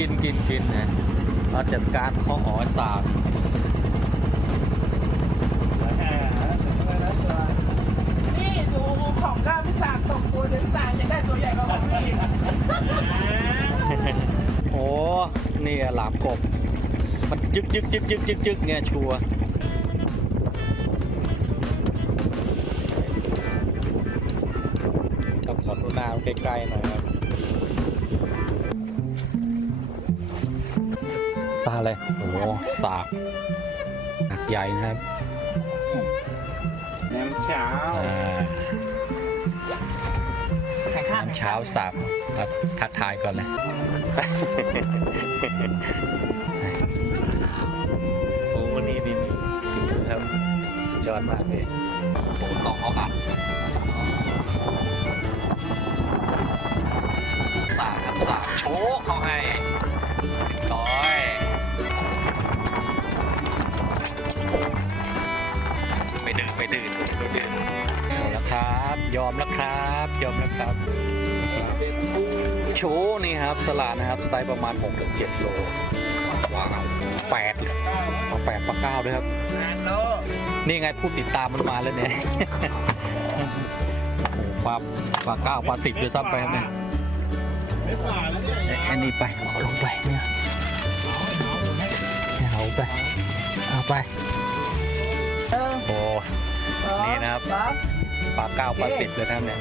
กินกินกินนะเราจัดการข้อหอสากแหมอะไรนะตัวนี่ดูของก้าวพิสากตกตัวเดียวพิสากยังได้ตัวใหญ่กว่าผมอีกโอ้นี่หลามกบ มันยึกยึกยึกยึกยึกยึกเนี่ยชัวร์ก็ขอดูหน้าใกล้ๆหน่อยครับ สากสากใหญ่นะครับแหนมเช้าอ่าน้ำเช้าสากครับทักทายก่อนเลย โอ้นี่นี่นี่ครับสุดยอดมากเลยโอ้ต้องเอาอัดสากครับสากโชว์เขาให้ ครับ ยอมแล้วครับ ยอมแล้วครับ โชว์นี่ครับสลาดนะครับไซส์ประมาณ6ถึง7โลว้าวแปดเอาแปดปลาเก้าด้วยครับ นี่ไงผู้ติดตามมันมาแล้วเนี่ยโอ้ปลาปลาเก้าปลาสิบด้วยซ้ำไปครับเนี่ยไม่นี้ไปเอลงไปเนี่ยเอาไปเอาไปโอ้นี่นะครับ ปลาเก้าปลาสิบเลยนะครับเนี่ย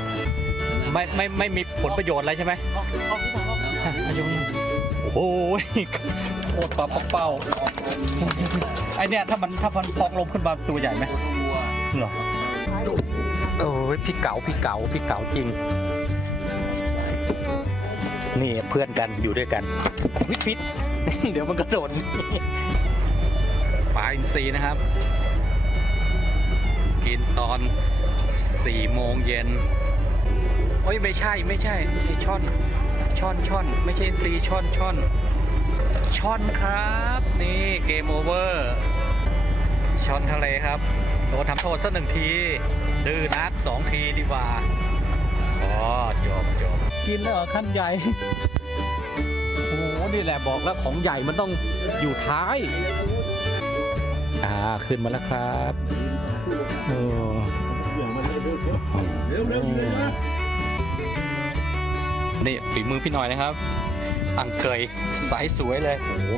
ไม่ไม่ไม่มีผลประโยชน์อะไรใช่ไหมอายุโอ้โหโคตรปลาปักเป้าไอเนี่ยถ้ามันถ้ามันพองลมขึ้นมาตัวใหญ่ไหมเหรอโอ้ยพี่เก๋าพี่เก๋าพี่เก๋าจริง นี่เพื่อนกันอยู่ด้วยกันวิทวิทเดี๋ยวมันกระโดดปลาอินทรีนะครับ กินตอน 4 โมงเย็นโอ้ยไม่ใช่ไม่ใช่ไอ้ช่อนช่อนช่อน ไม่ใช่อินทรีช่อนช่อนช่อนครับ นี่เกมโอเวอร์ช่อนทะเลครับโดนทำโทษสักหนึ่งที ดื้อนักสองทีดีกว่าอ๋อจบจบกินแล้วเหรอขั้นใหญ่โอ้โหนี่แหละบอกแล้วของใหญ่มันต้องอยู่ท้าย อ่า ขึ้นมาแล้วครับโอ้ นี่ฝีมือพี่หน่อยนะครับ อังเกยสายสวยเลย โอ้โห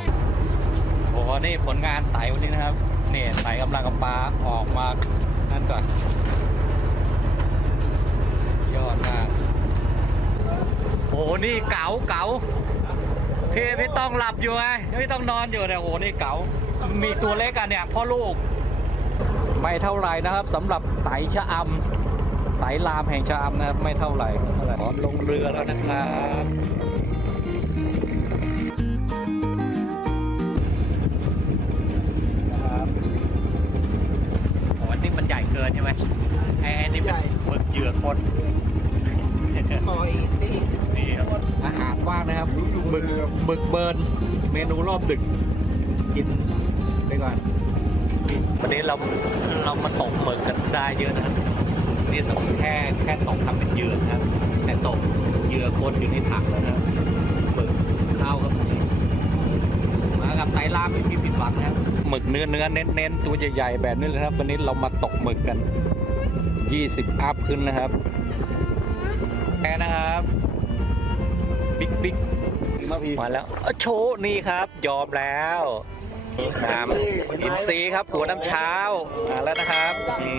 โอ้นี่ผลงานไตวันนี้นะครับนี่ไตกำลังกับปลาออกมา นั่นก่อนยอดมากโอ้โหนี่เก๋าเก๋าพี่พี่ต้องหลับอยู่ไงพี่ต้องนอนอยู่เนี่ยโอ้โหนี่เก๋ามีตัวเล็กอะเนี่ยพ่อลูก ไม่เท่าไหร่นะครับสำหรับไต่ชะอำไต่ลามแห่งชะอำนะครับไม่เท่าไหร่พร้อมลงเรือแล้วนะครับโอ้อันนี้มันใหญ่เกินใช่ไหมไอ้ไอ้นี่เป็นหมึกเหยื่อคนหอยนี่นี่ครับอาหารว่างนะครับหมึกหมึกเบิร์นเมนูรอบดึกกินไปก่อนวันนี้เรา เรามาตกหมึกกันได้เยอะนะครับนี่สมมติแค่แค่ตกทำเป็นเหยื่อนะครับแต่ตกเหยื่อคนอยู่ในถังแล้วนะครับหมึกข้าวครับมากับไตรลามไม่มีผิดหวังนะครับหมึกเนื้อเนื้อเน้นเน้นๆตัวใหญ่ๆแบบนี้เลยครับ วันนี้เรามาตกหมึกกัน 20 อัพขึ้นนะครับแค่นะครับบิ๊กบิ๊กมาพีมาแล้วเอ้าโชว์นี่ครับ ยอมแล้ว น้ำอินซีย์ครับหัวน้ำเช้ามาแล้วนะครับอื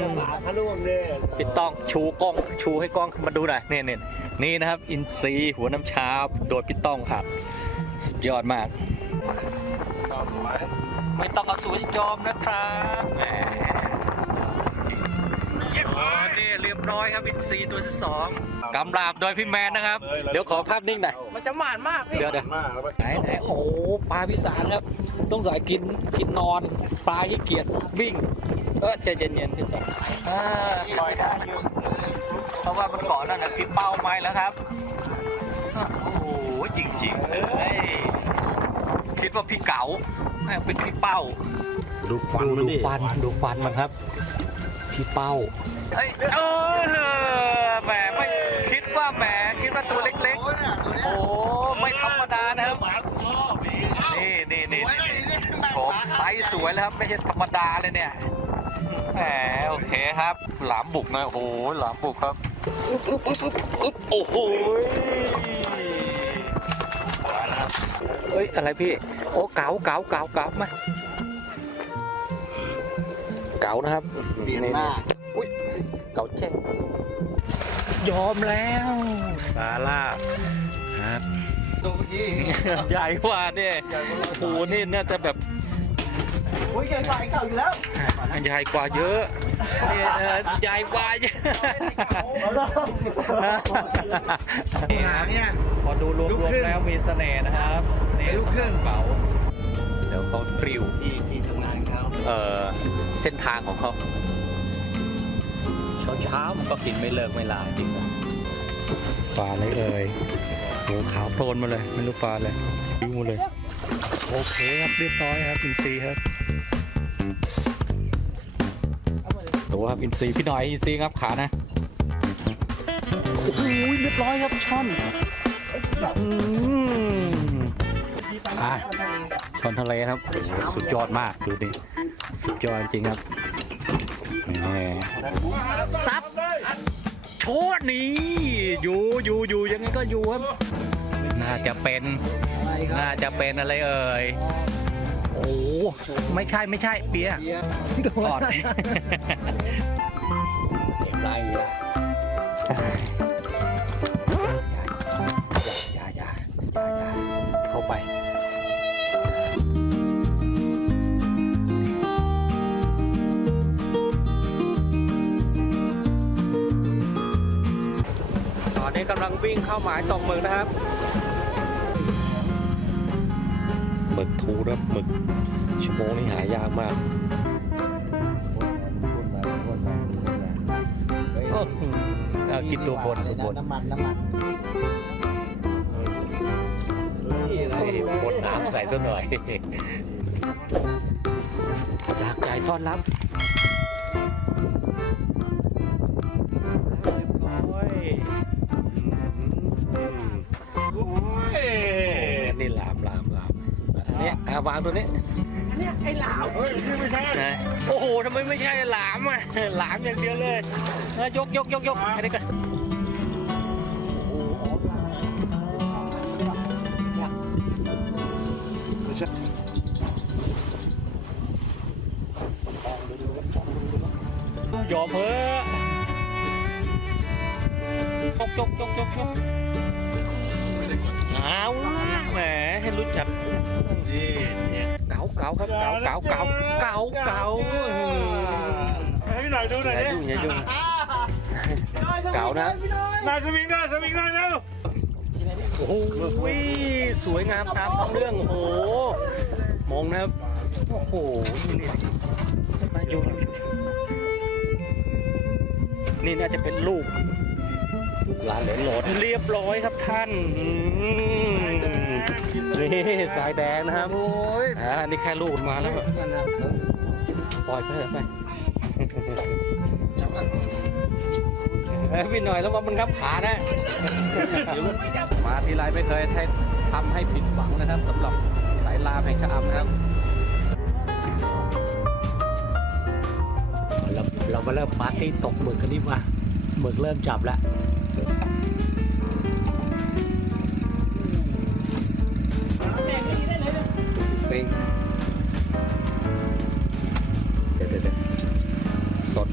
มทะลุงเนี่ยพี่ต้องชูกล้องชูให้กล้องมาดูหน่อยนี่นี่นี่นะครับ อินซีย์หัวน้ำเช้าโดยพี่ต้องครับ สุดยอดมาก ไม่ต้องเอาสูตรยอมนะครับแหมโอ้นี่เรียบร้อยครับอินซีย์ตัวที่สองกำลาบโดยพี่แมนนะครับ เดี๋ยวขอภาพนิ่งหน่อยมันจะหมานมากพี่เดี๋ยวเดี๋ยวมากแล้วก็ไหนไหนโอ้โหปลาพิสารครับ ต้องสายกินกินนอนปลาขี้เกียจวิ่ง เออใจเย็นๆพี่สารอ่าปล่อยได้อยู่เพราะว่ามันเกาะนั่นนะพี่เป้าไม้แล้วครับ โอ้โหจริงๆเลยคิดว่าพี่เก๋าแม่งเป็นพี่เป้า ดูฟันดูมันดูดิฟันดูฟันมันครับ พี่เป้าเอ้ยเออแหมไม่คิดว่าแหมคิดว่าตัวเล็กๆ โอ้ไม่ธรรมดานะครับหมาชอบนี่ นี่นี่นี่โฉมไซส์ส วยแล้วครับ ไม่ใช่ธรรมดาเลยเนี่ยแหมโอเคครับ หลามบุกนะโอ้โหหลามบุกครับอุ๊บอุ๊บอุ๊บอุ๊บอุ๊บโอ้โหมานะครับเอ้ยอะไรพี่ โอ้เก๋าเก๋าเก๋าเก๋ามาเก๋านะครับเปลี่ยนมากอุ้ยเก๋าเช่งยอมแล้วซาร่าครับตัวเมื่อกี้ใหญ่กว่าเนี่ยใหญ่กว่าโอ้โหนี่น่าจะแบบโอ้ยใหญ่กว่าไอ้เก่าอยู่แล้วใหญ่กว่าเยอะเนี่ยเออใหญ่กว่าเยอะนี่ครับเนี่ยพอดูรวมๆแล้วมีเสน่ห์นะครับนี่ลูกครึ่งเป๋าเดี๋ยวเขาปลิวที่ที่ทำงานเขาเอ่อเส้นทางของเขาเช้าเช้าๆมันก็กินไม่เลิกไม่ลาจริงปลาอะไรเอ่ยโหขาวโพลนมาเลยไม่รู้ปลาอะไรปิ้วมาเลย โอเคครับเรียบร้อยครับอินซีย์ครับ ดูครับอินซีพี่หน่อยอินซีครับขานะโอ้โหเรียบร้อยครับช่อนอืมอะช่อนทะเลครับโอ้โหสุดยอดมากดูดิสุดยอดจริงครับแหมซับโชดนี่อยู่อยู่อยู่ยังไงก็อยู่ครับ น่าจะเป็น น่าจะเป็นอะไรเอ่ย โอ้ไม่ใช่ไม่ใช่เปียกอดเก็บไรละอย่าอย่าอย่าอย่าเข้าไปตอนนี้กำลังวิ่งเข้าหมายตรงหมึกนะครับ หมึกทูครับหมึกชั่วโมงนี้หายากมากโอ้โหเอากินตัวบนตัวบนน้ำมันน้ำมันนี่อะไรเฮ้ยบนน้ำใส่ซะหน่อยสากไก่ต้อนรับาวางตัวนี้อันเนี้ยไอ้หลาวเฮ้ยนี่ไม่ใช่นะโอ้โหทำไมไม่ใช่หลามอะหลามอย่างเดียวเลยเออยกยกยกยกอันนี้ก่อนยอมเถอะยกยกยกยกยกเอาละแหม ให้รู้จักนี่เนี่ยเก๋าเก๋าครับเก๋าเก๋าเก๋าเก๋าเก๋าเออให้พี่หน่อยดูหอน่อยย่าดิยุ่งอย่ายุ่งเก๋านะนายสวิงได้สวิงได้แล้วโอ้โหสวยงามตามท้องเรื่องโอ้โหมองนะครับโอ้โหนี่นี่มาอยู่อยู่อยู่นี่น่าจะเป็นลูก หลานเหลนโหลดเรียบร้อยครับท่านอืมนี่สายแดงนะครับโอ้ยอ่านี่แค่ลูกมาแล้วปล่อยไปเถอะไปเอ้ยพี่หน่อยแล้วว่ามันงับขานะ มาทีไรไม่เคยให้ทำให้ผิดหวังนะครับสำหรับสายลามแห่งชะอำนะครับ เราเรามาเริ่มปาร์ตี้ตกหมึกกันดีกว่าหมึกเริ่มจับแล้ว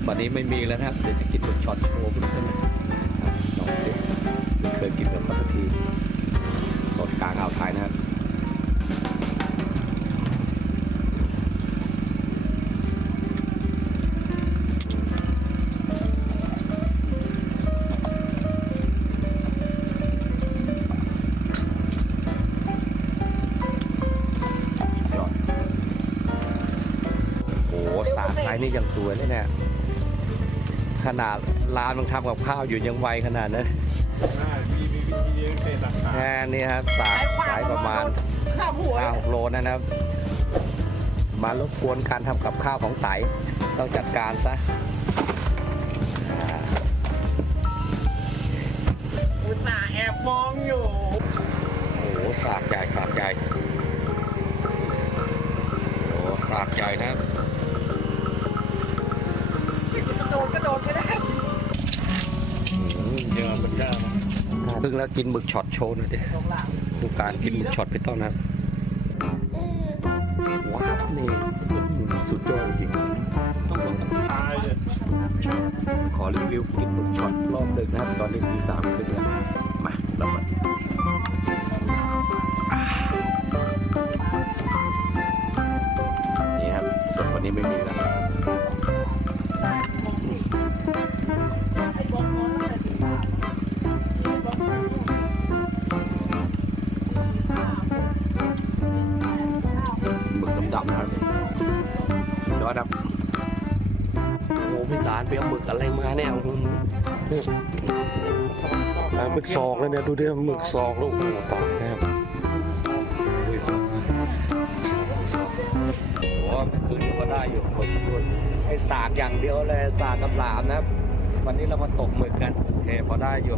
วันนี้ไม่มีแล้วนะครับ เดี๋ยวจะกินหมึกช็อตโชว์เพื่อนๆนะครับลองดูไม่เคยกินแบบสักทีสดกลางอ่าวไทยนะครับยอดโอ้โหสาไซนี่ยังสวยเลยเนี่ย ขนาดร้านมันทำกับข้าวอยู่ยังไวขนาดนั้นมีมีวิธีเลี้ยงเป็ดต่างแค่นี้ครับสายสายประมาณข้ามหัว5 6โลนะครับ มารบกวนการทำกับข้าวของไตต้องจัดการซะอ่าอุตส่าห์แอบมองอยู่ โอ้โหสากใหญ่สากใหญ่โอ้โหสากใหญ่นะครับ พิ่งแล้วกินหมึกช็อตโชว์หน่อยดิตรงหลังดูการกินหมึกช็อตไปต้อนนะครับว้าวนี่สุดยอดจริงตายเลยขอรีวิวกินหมึกช็อตรอบดึกนะครับ ตอนนี้ตีสามครึ่งแล้วมาเรามา โอ้พี่สารไปเอาหมึกอะไรมาเนี่ยโอ้โหเอาหมึกซอกเลยเนี่ยดูดิหมึกซอกลูกโอ้โหตายนะครับอุ้ยโอ้คืนนี้ก็ได้อยู่หมึกด้วยให้สากอย่างเดียวเลยสากกับหลามนะ วันนี้เรามาตกหมึกกันโอเคพอได้อยู่